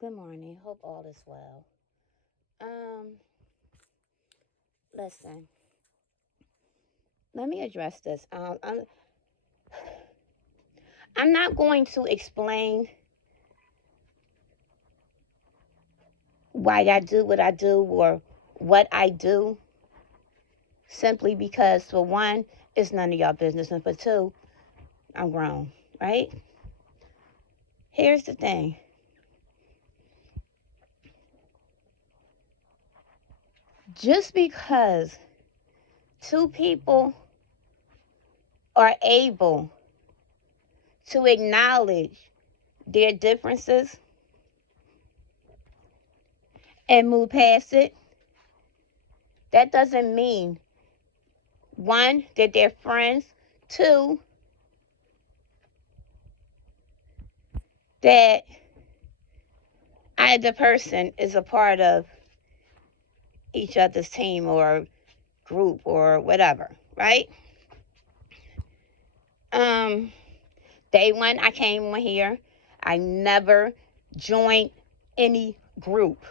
Good morning. Hope all is well. Um, Listen, let me address this. I'm not going to explain why I do what I do or what I do simply because, for one, it's none of y'all business, and for two, I'm grown, right? Here's the thing. Just because two people are able to acknowledge their differences and move past it, that doesn't mean, one, that they're friends, two, that either person is a part of each other's team or group or whatever, right? Um, Day one, I came on here. I never joined any group.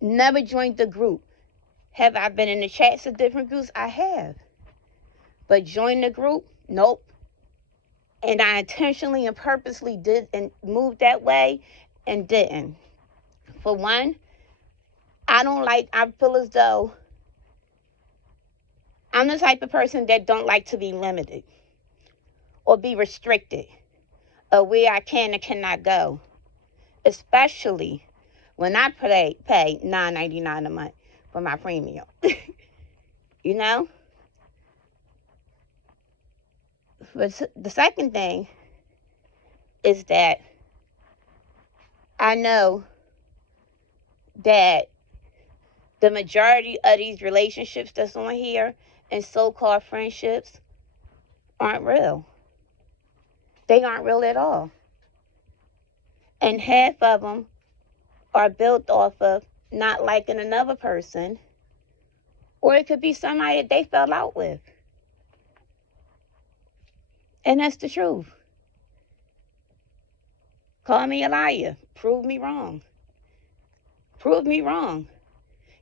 Never joined the group. Have I been in the chats of different groups? I have. But join the group? Nope. And I intentionally and purposely did and moved that way and didn't. For one, I feel as though I'm the type of person that don't like to be limited or be restricted of where I can and cannot go, especially when I pay $9.99 a month for my premium. You know? But the second thing is that I know that the majority of these relationships that's on here and so-called friendships aren't real. They aren't real at all. And half of them are built off of not liking another person, or it could be somebody that they fell out with. And that's the truth. Call me a liar. Prove me wrong. Prove me wrong.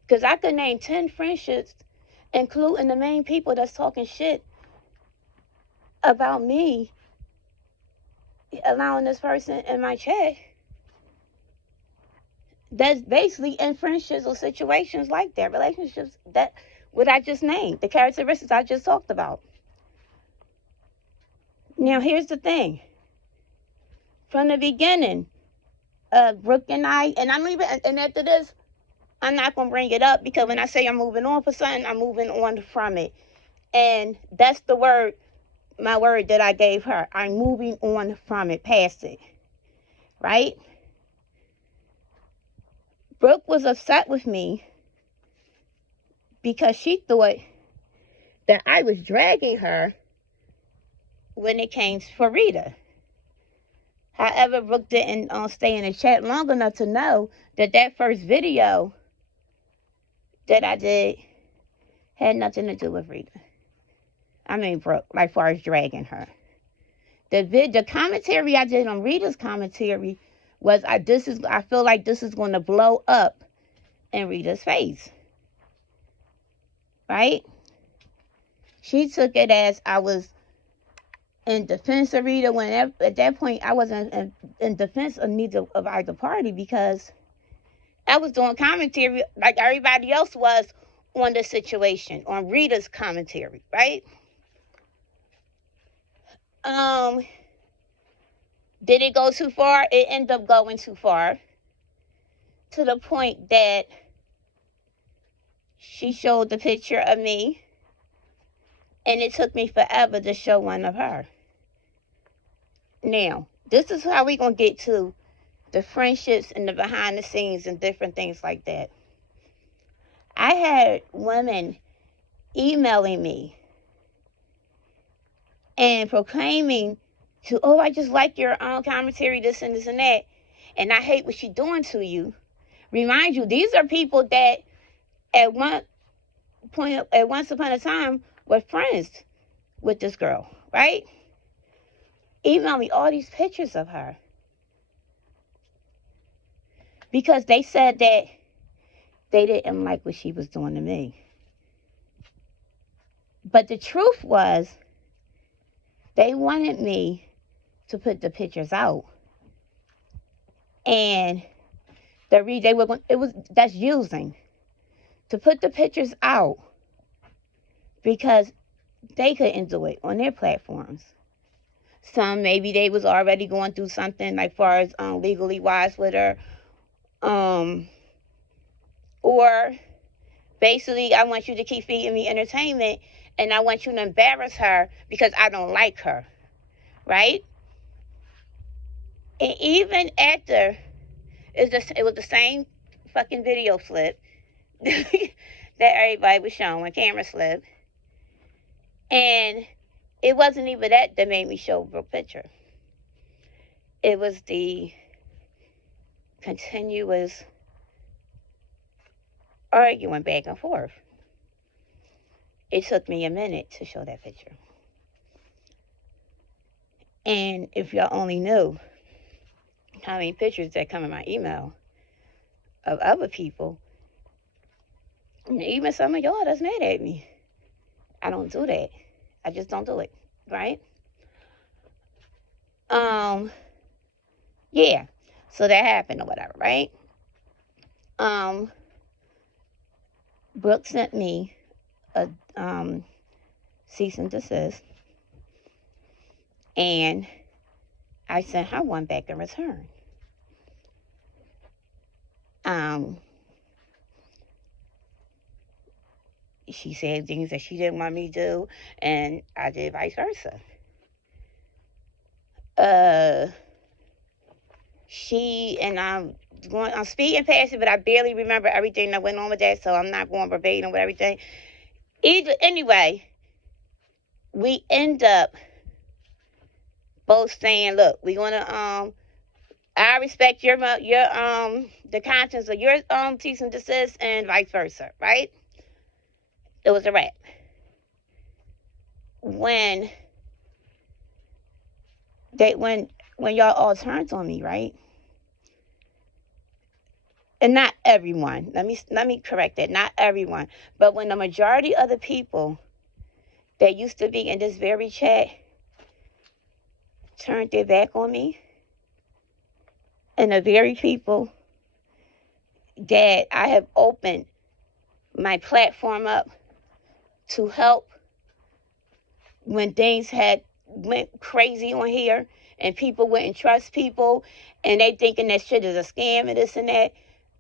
Because I could name 10 friendships, including the main people that's talking shit about me, allowing this person in my chat. That's basically in friendships or situations like that, relationships that what I just named, the characteristics I just talked about. Now, here's the thing. From the beginning, Brooke and I, and I'm even, and after this, I'm not gonna bring it up because when I say I'm moving on for something, I'm moving on from it, and that's the word, my word that I gave her. I'm moving on from it, past it, right? Brooke was upset with me because she thought that I was dragging her when it came for Rita. However, Brooke didn't stay in the chat long enough to know that that first video that I did had nothing to do with Rita. I mean, Brooke, like far as dragging her. The commentary I did on Rita's commentary was I feel like this is going to blow up in Rita's face, right? She took it as I was in defense of Rita when at that point I wasn't in defense of neither of either party because I was doing commentary like everybody else was on the situation, on Rita's commentary, right? Um, did it go too far? It ended up going too far to the point that she showed the picture of me, and it took me forever to show one of her. Now, this is how we gonna get to the friendships and the behind the scenes and different things like that. I had women emailing me and proclaiming to, oh, I just like your commentary, this and this and that, and I hate what she's doing to you. Remind you, these are people that at once upon a time were friends with this girl, right? Email me all these pictures of her. because they said that they didn't like what she was doing to me. But the truth was, they wanted me to put the pictures out, and they were going, it was that's using to put the pictures out because they couldn't do it on their platforms. Some maybe they was already going through something like far as legally wise with her, or basically I want you to keep feeding me entertainment and I want you to embarrass her because I don't like her, right? And even after it was the same fucking video slip that everybody was showing, camera slip, and it wasn't even that made me show Brooke picture. It was the continuous arguing back and forth. It took me a minute to show that picture. And if y'all only knew how many pictures that come in my email of other people, and even some of y'all that's mad at me, I don't do that. I just don't do it, right? Yeah. So that happened or whatever, right? Brooke sent me a cease and desist, and I sent her one back in return. She said things that she didn't want me to do, and I did vice versa. I'm speaking past it, but I barely remember everything that went on with that, so I'm not going verbatim with everything. Anyway, we end up both saying, look, we're gonna I respect your the contents of your cease and desist, and vice versa, right? It was a wrap. When y'all all turned on me, right? And not everyone. Let me correct that. Not everyone, but when the majority of the people that used to be in this very chat turned their back on me, and the very people that I have opened my platform up to help when things had went crazy on here and people wouldn't trust people and they thinking that shit is a scam and this and that,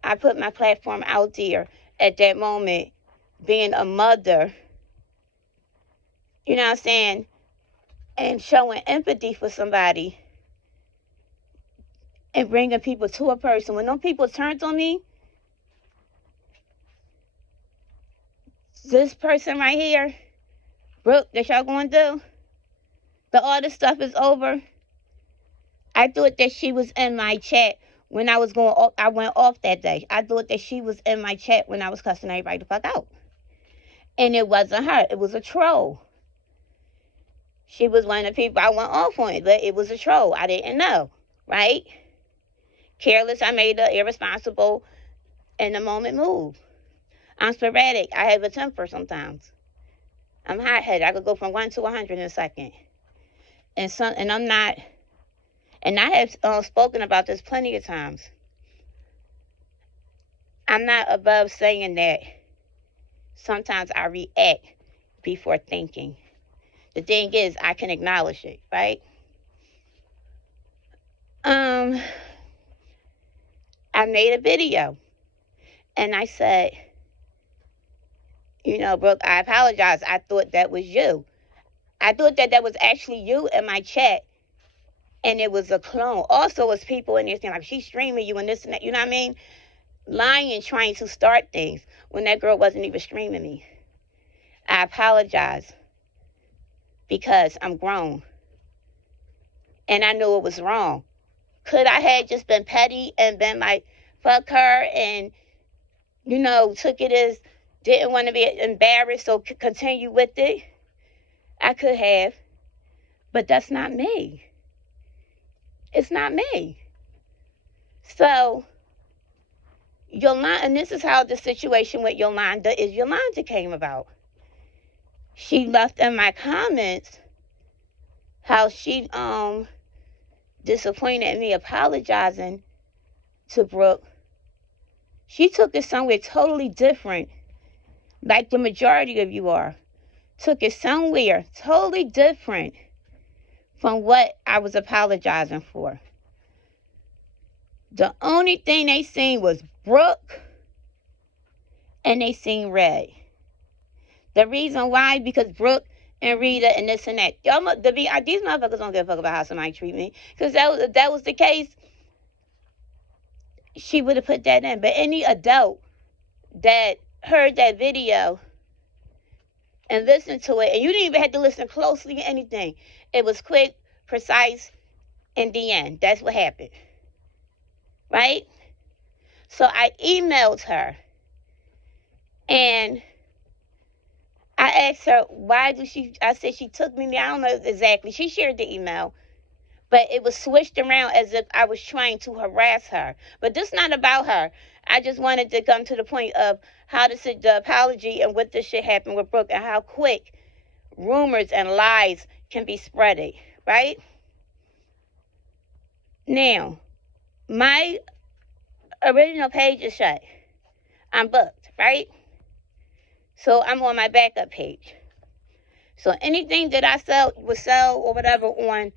I put my platform out there at that moment, being a mother, you know what I'm saying, and showing empathy for somebody and bringing people to a person. When those people turned on me, this person right here, Brooke, that y'all gonna do, all this stuff is over. I thought that she was in my chat when I was going off. I went off that day. I thought that she was in my chat when I was cussing everybody the fuck out. And it wasn't her. It was a troll. She was one of the people I went off on, but it was a troll. I didn't know, right? Careless, I made the irresponsible in the moment move. I'm sporadic. I have a temper sometimes. I'm hot-headed. I could go from 1 to 100 in a second. And I'm not, and I have spoken about this plenty of times. I'm not above saying that sometimes I react before thinking. The thing is, I can acknowledge it, right? I made a video and I said, you know, Brooke, I apologize. I thought that was you. I thought that was actually you in my chat, and it was a clone. Also, was people in there saying, like, she's streaming you and this and that, you know what I mean? Lying, trying to start things when that girl wasn't even streaming me. I apologize because I'm grown. And I knew it was wrong. Could I have just been petty and been like, fuck her, and, you know, took it as didn't want to be embarrassed, so continue with it? I could have. But that's not me. It's not me. So Yolanda, and this is how the situation with Yolanda came about. She left in my comments how she disappointed in me apologizing to Brooke. She took it somewhere totally different, like the majority of you are. Took it somewhere totally different from what I was apologizing for. The only thing they seen was Brooke, and they seen Red. The reason why, because Brooke and Rita and this and that. These motherfuckers don't give a fuck about how somebody treat me. Because if that was the case, she would have put that in. But any adult that heard that video and listened to it, and you didn't even have to listen closely to anything. It was quick, precise, in the end. That's what happened. Right? So I emailed her. And I asked her, I said she took me there. I don't know exactly. She shared the email. But it was switched around as if I was trying to harass her. But this is not about her. I just wanted to come to the point of how the apology and what this shit happened with Brooke and how quick rumors and lies can be spreaded, right? Now, my original page is shut. I'm booked, right? So I'm on my backup page. So anything that I would sell or whatever on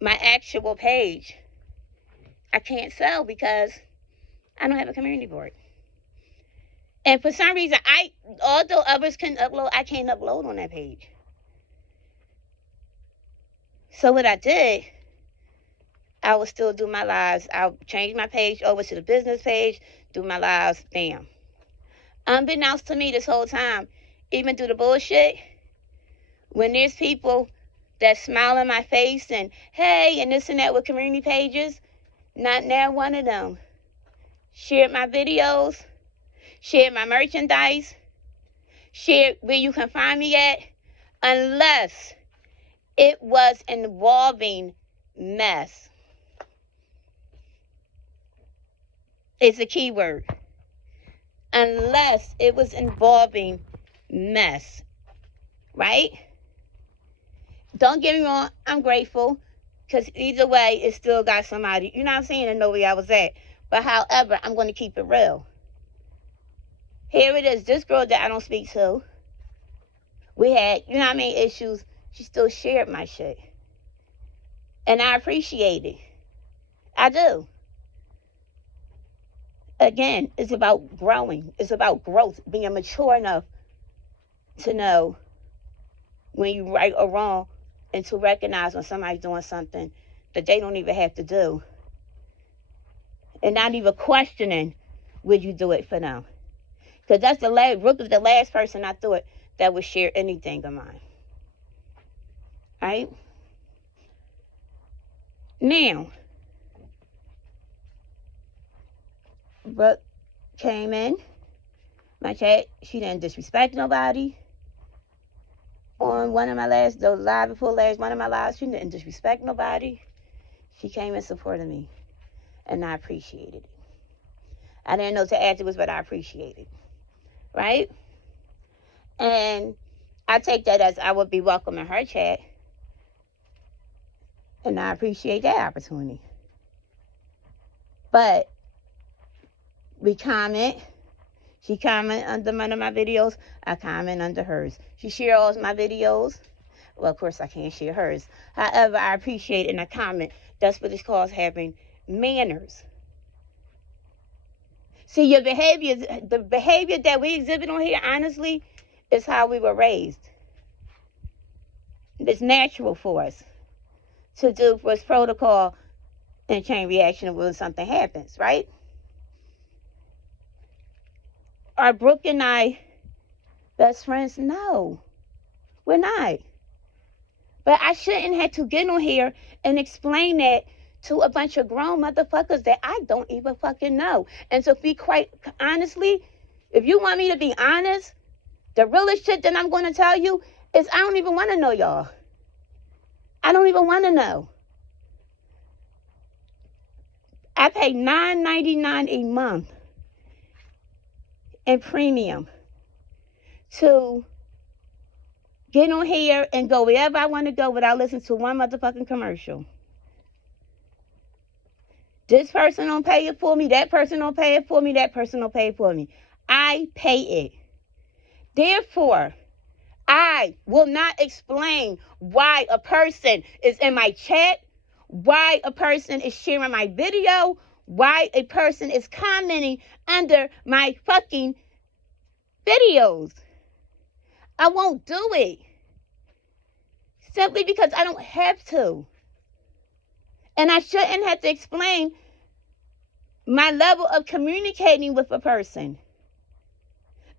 my actual page, I can't sell because I don't have a community board. And for some reason, although others can upload, I can't upload on that page. So what I did, I would still do my lives. I'll change my page over to the business page, do my lives, bam. Unbeknownst to me this whole time, even through the bullshit, when there's people that smile in my face and, hey, and this and that with community pages, not now one of them shared my videos, shared my merchandise, shared where you can find me at, unless it was involving mess. It's a key word. Unless it was involving mess. Right? Don't get me wrong, I'm grateful. Because either way, it still got somebody, you know what I'm saying, to know where I was at. But however, I'm going to keep it real. Here it is, this girl that I don't speak to, we had, you know what I mean, issues. She still shared my shit. And I appreciate it. I do. Again, it's about growing. It's about growth, being mature enough to know when you're right or wrong and to recognize when somebody's doing something that they don't even have to do. And not even questioning, would you do it for them? Because that's Brooke is the last person I thought that would share anything of mine. Right? Now, Brooke came in my chat. She didn't disrespect nobody. On one of my live before last, one of my lives, she didn't disrespect nobody. She came and supported me. And I appreciated it. I didn't know to afterwards, but I appreciate it. Right? And I take that as I would be welcome in her chat. And I appreciate that opportunity. But we comment. She comment under one of my videos. I comment under hers. She share all my videos. Well, of course, I can't share hers. However, I appreciate it and I comment. That's what it's called, having manners. See, your behavior, the behavior that we exhibit on here, honestly, is how we were raised. It's natural for us to do what's protocol and chain reaction when something happens, right? Are Brooke and I best friends? No, we're not. But I shouldn't have to get on here and explain that to a bunch of grown motherfuckers that I don't even fucking know. And to be quite honestly, if you want me to be honest, the realest shit that I'm going to tell you is I don't even want to know y'all. I don't even want to know. I pay $9.99 a month and premium to get on here and go wherever I want to go without listening to one motherfucking commercial. This person don't pay it for me. That person don't pay it for me. That person don't pay it for me. I pay it. Therefore, I will not explain why a person is in my chat, why a person is sharing my video, why a person is commenting under my fucking videos. I won't do it. Simply because I don't have to. And I shouldn't have to explain my level of communicating with a person.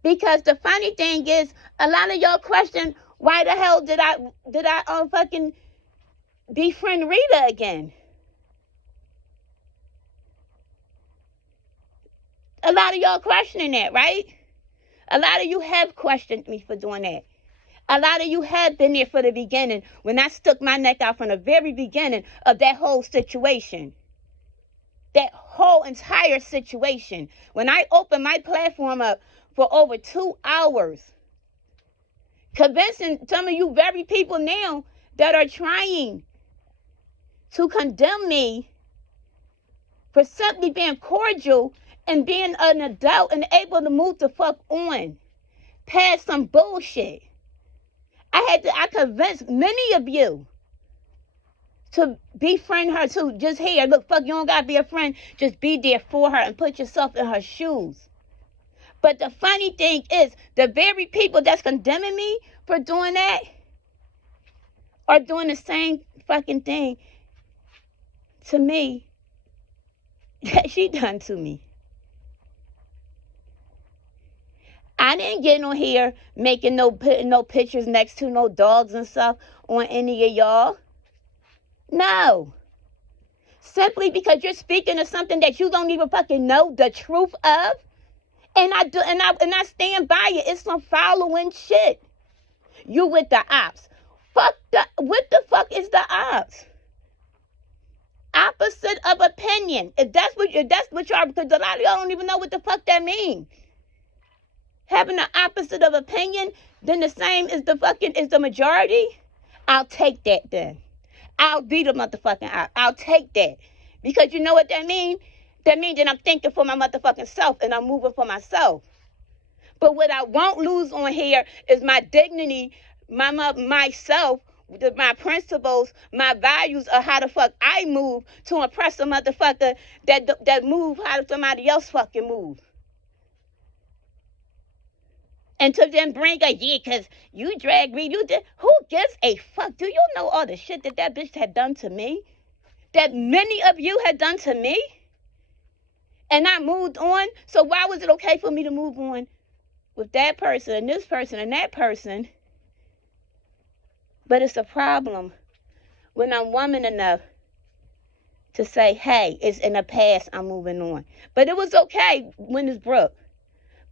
Because the funny thing is, a lot of y'all question, why the hell did I fucking befriend Rita again? A lot of y'all questioning that, right? A lot of you have questioned me for doing that. A lot of you have been there for the beginning when I stuck my neck out from the very beginning of that whole situation. That whole entire situation. When I opened my platform up for over 2 hours, convincing some of you very people now that are trying to condemn me for simply being cordial and being an adult and able to move the fuck on past some bullshit. I convinced many of you to befriend her too. Just here, look, fuck, you don't gotta be a friend. Just be there for her and put yourself in her shoes. But the funny thing is, the very people that's condemning me for doing that are doing the same fucking thing to me that she done to me. I didn't get on here making no pictures next to no dogs and stuff on any of y'all. No. Simply because you're speaking of something that you don't even fucking know the truth of. And I stand by it. It's some following shit. You with the ops. What the fuck is the ops? Opposite of opinion. If that's what y'all, because a lot of y'all don't even know what the fuck that means. Having the opposite of opinion, then the same is the majority. I'll take that then. I'll be the motherfucking op. I'll take that. Because you know what that means? That means that I'm thinking for my motherfucking self and I'm moving for myself. But what I won't lose on here is my dignity, myself, my principles, my values of how the fuck I move to impress a motherfucker that move how somebody else fucking move. And to then bring a, yeah, because you drag me, you did. Who gives a fuck? Do you know all the shit that bitch had done to me? That many of you had done to me? And I moved on. So why was it okay for me to move on with that person and this person and that person? But it's a problem when I'm woman enough to say, hey, it's in the past, I'm moving on. But it was okay when it's Brooke.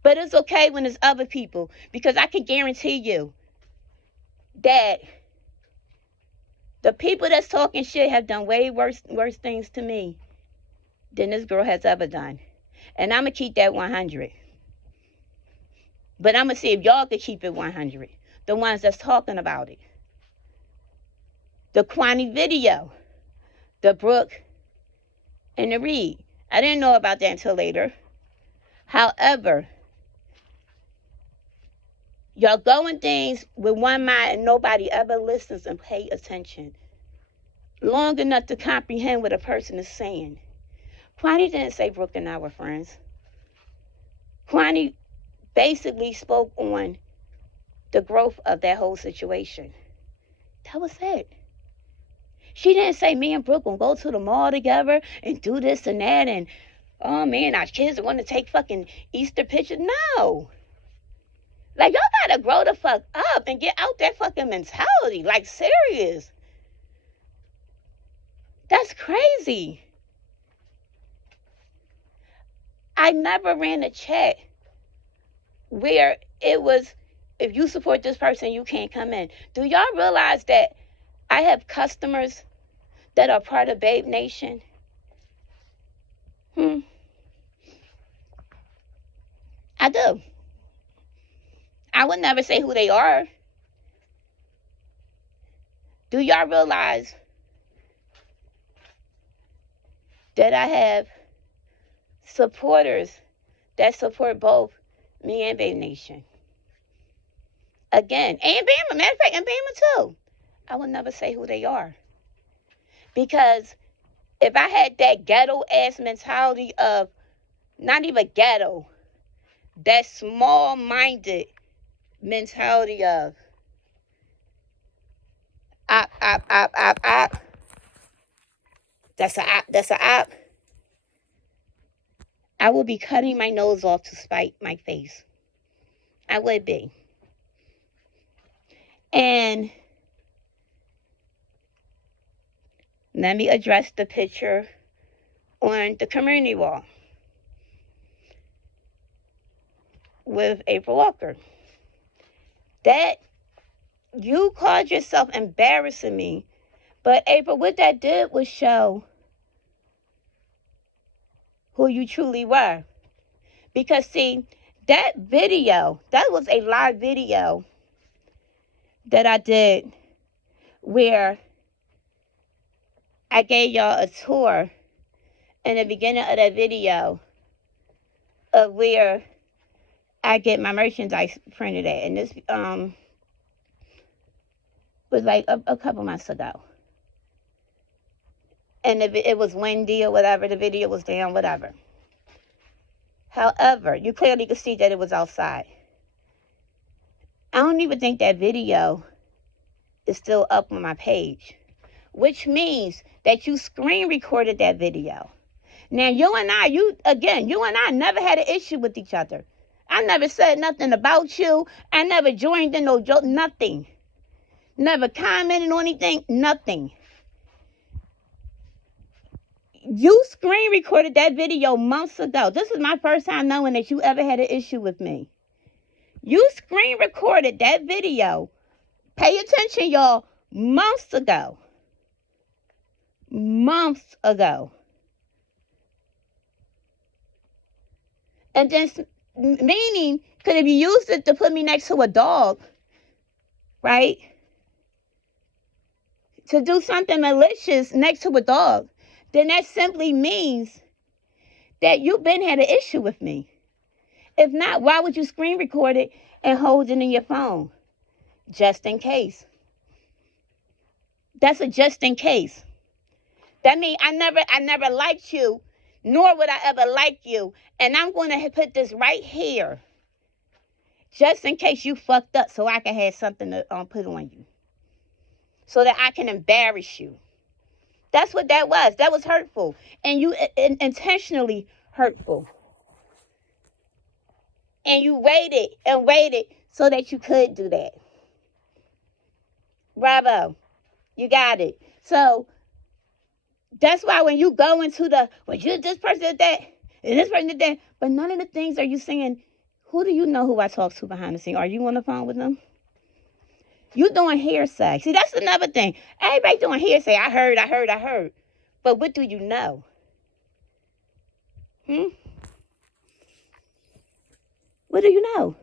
But it's okay when it's other people, because I can guarantee you that the people that's talking shit have done way worse things to me than this girl has ever done. And I'm going to keep that 100. But I'm going to see if y'all can keep it 100. The ones that's talking about it. The Kwani video. The Brooke and the Reed. I didn't know about that until later. However, y'all going things with one mind and nobody ever listens and pay attention long enough to comprehend what a person is saying. Kwani didn't say Brooke and I were friends. Kwani basically spoke on the growth of that whole situation. That was it. She didn't say me and Brooke gonna go to the mall together and do this and that and, oh man, our kids want to take fucking Easter pictures. No. Like, y'all gotta grow the fuck up and get out that fucking mentality. Like, serious. That's crazy. I never ran a chat where it was, if you support this person, you can't come in. Do y'all realize that I have customers that are part of Babe Nation? I do. would never say who they are. Do y'all realize that I have supporters that support both me and Baby Nation? Again, and Bama, matter of fact, and Bama too. I would never say who they are. Because if I had that ghetto-ass mentality of, not even ghetto, that small-minded mentality of, op, that's a op, I would be cutting my nose off to spite my face. I would be. And let me address the picture on the community wall with April Walker. That, you called yourself embarrassing me, but April, what that did was show who you truly were. Because see, that video, that was a live video that I did where I gave y'all a tour in the beginning of that video of where I get my merchandise printed at. And this was like a couple months ago. And it was windy or whatever. The video was down, whatever. However, you clearly could see that it was outside. I don't even think that video is still up on my page, which means that you screen recorded that video. Now, you and I never had an issue with each other. I never said nothing about you. I never joined in no joke, nothing. Never commented on anything, nothing. You screen recorded that video months ago. This is my first time knowing that you ever had an issue with me. You screen recorded that video. Pay attention, y'all. Months ago. Months ago. And then, meaning, could have you used it to put me next to a dog, right? To do something malicious next to a dog, then that simply means that you've been had an issue with me. If not, why would you screen record it and hold it in your phone? Just in case. That's a just in case. That means I never liked you, nor would I ever like you. And I'm going to put this right here, just in case you fucked up, so I can have something to put on you, so that I can embarrass you. That's what that was. That was hurtful. And you intentionally hurtful. And you waited and waited so that you could do that. Bravo. You got it. So that's why when you go into this person did that, and this person did that, but none of the things are you saying, who do you know who I talk to behind the scene? Are you on the phone with them? You doing hearsay. See, that's another thing. Everybody doing hearsay. I heard. But what do you know? What do you know?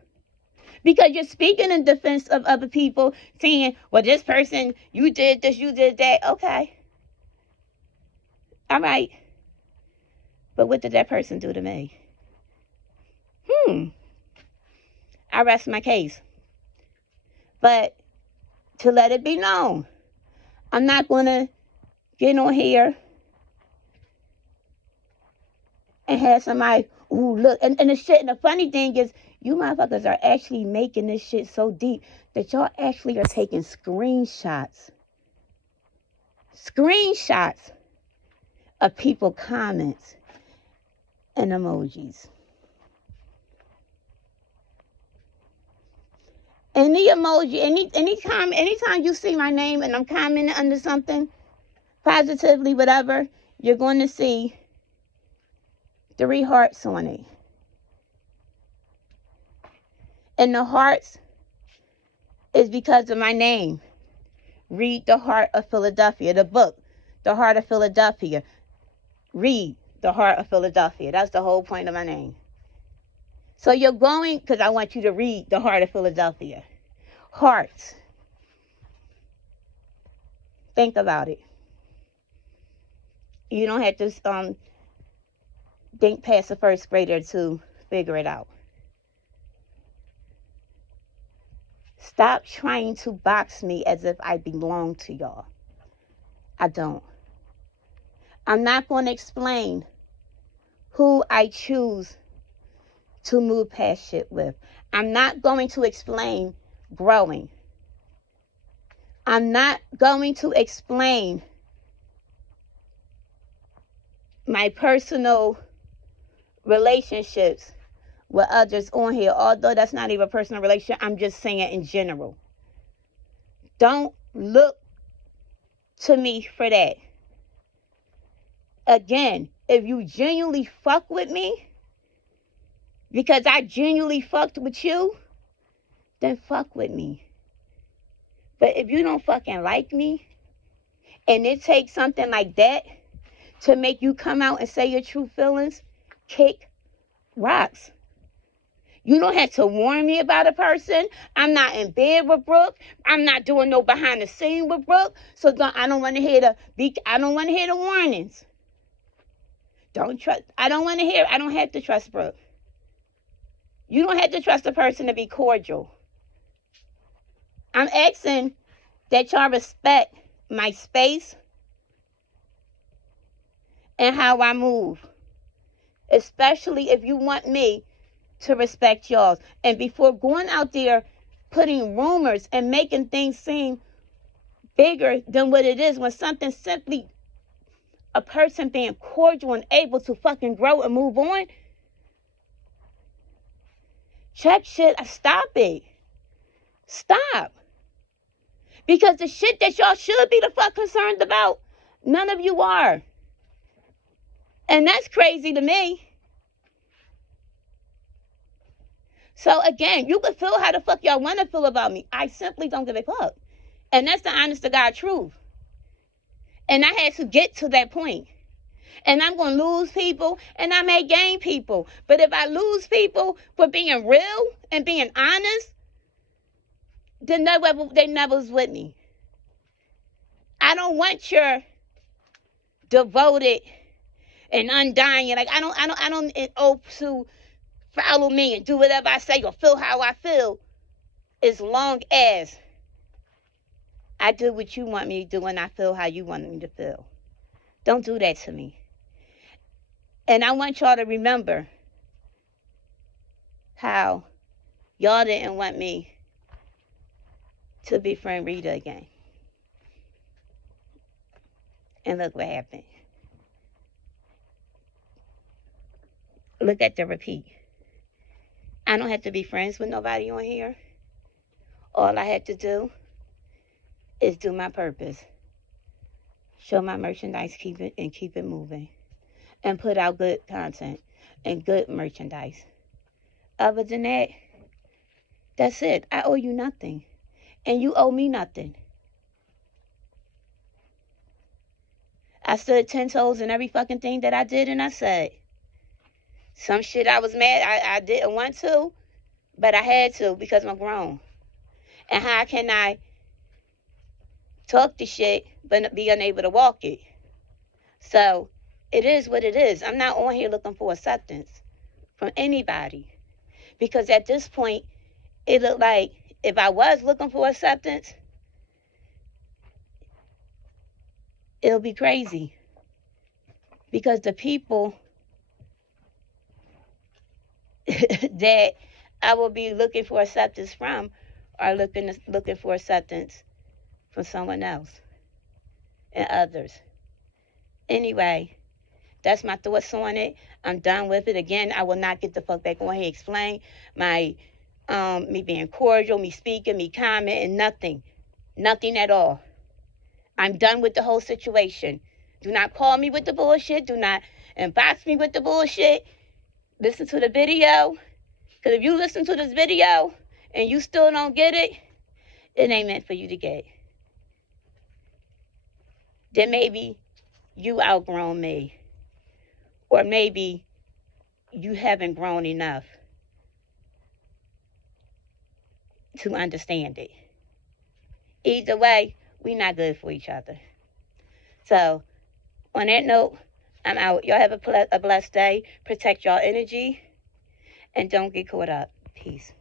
Because you're speaking in defense of other people, saying, well, this person, you did this, you did that. Okay. All right. But what did that person do to me? I rest my case. But to let it be known, I'm not going to get on here and have somebody, ooh, look. And the shit, and the funny thing is, you motherfuckers are actually making this shit so deep that y'all actually are taking screenshots of people comments and emojis. Any emoji, anytime you see my name and I'm commenting under something, positively, whatever, you're going to see 3 hearts on it. And the hearts is because of my name. Read The Heart of Philadelphia, the book, The Heart of Philadelphia. Read The Heart of Philadelphia. That's the whole point of my name. So you're going, because I want you to read The Heart of Philadelphia. Hearts. Think about it. You don't have to think past the first grader to figure it out. Stop trying to box me as if I belong to y'all. I don't. I'm not going to explain who I choose to move past shit with. I'm not going to explain growing. I'm not going to explain my personal relationships with others on here, although that's not even a personal relationship. I'm just saying it in general. Don't look to me for that. Again, if you genuinely fuck with me, because I genuinely fucked with you, then fuck with me. But if you don't fucking like me, and it takes something like that to make you come out and say your true feelings, kick rocks. You don't have to warn me about a person. I'm not in bed with Brooke. I'm not doing no behind the scene with Brooke. So I don't want to hear the warnings. Don't trust. I don't want to hear. I don't have to trust Brooke. You don't have to trust a person to be cordial. I'm asking that y'all respect my space and how I move. Especially if you want me to respect y'all. And before going out there putting rumors and making things seem bigger than what it is, when something simply a person being cordial and able to fucking grow and move on, check shit. Stop it. Stop. Because the shit that y'all should be the fuck concerned about, none of you are. And that's crazy to me. So again, you can feel how the fuck y'all want to feel about me. I simply don't give a fuck. And that's the honest to God truth. And I had to get to that point. And I'm going to lose people, and I may gain people. But if I lose people for being real and being honest, then they never was with me. I don't want your devoted and undying. Like I don't owe to follow me and do whatever I say or feel how I feel, as long as I do what you want me to do and I feel how you want me to feel. Don't do that to me. And I want y'all to remember how y'all didn't want me to befriend Rita again. And look what happened. Look at the repeat. I don't have to be friends with nobody on here. All I have to do is do my purpose. Show my merchandise, keep it moving. And put out good content and good merchandise. Other than that, that's it. I owe you nothing. And you owe me nothing. I stood 10 toes in every fucking thing that I did and I said. Some shit I was mad I didn't want to, but I had to because I'm grown. And how can I talk the shit but be unable to walk it? So it is what it is. I'm not on here looking for acceptance from anybody. Because at this point, it looked like if I was looking for acceptance, it'll be crazy. Because the people that I will be looking for acceptance from are looking for acceptance from someone else and others. Anyway, that's my thoughts on it. I'm done with it. Again, I will not get the fuck back on here, explain my me being cordial, me speaking, me commenting, nothing at all. I'm done with the whole situation. Do not call me with the bullshit. Do not inbox me with the bullshit. Listen to the video. Because if you listen to this video and you still don't get it, it ain't meant for you to get. Then maybe you outgrown me. Or maybe you haven't grown enough to understand it. Either way, we not good for each other. So, on that note, I'm out. Y'all have a blessed day. Protect y'all energy and don't get caught up. Peace.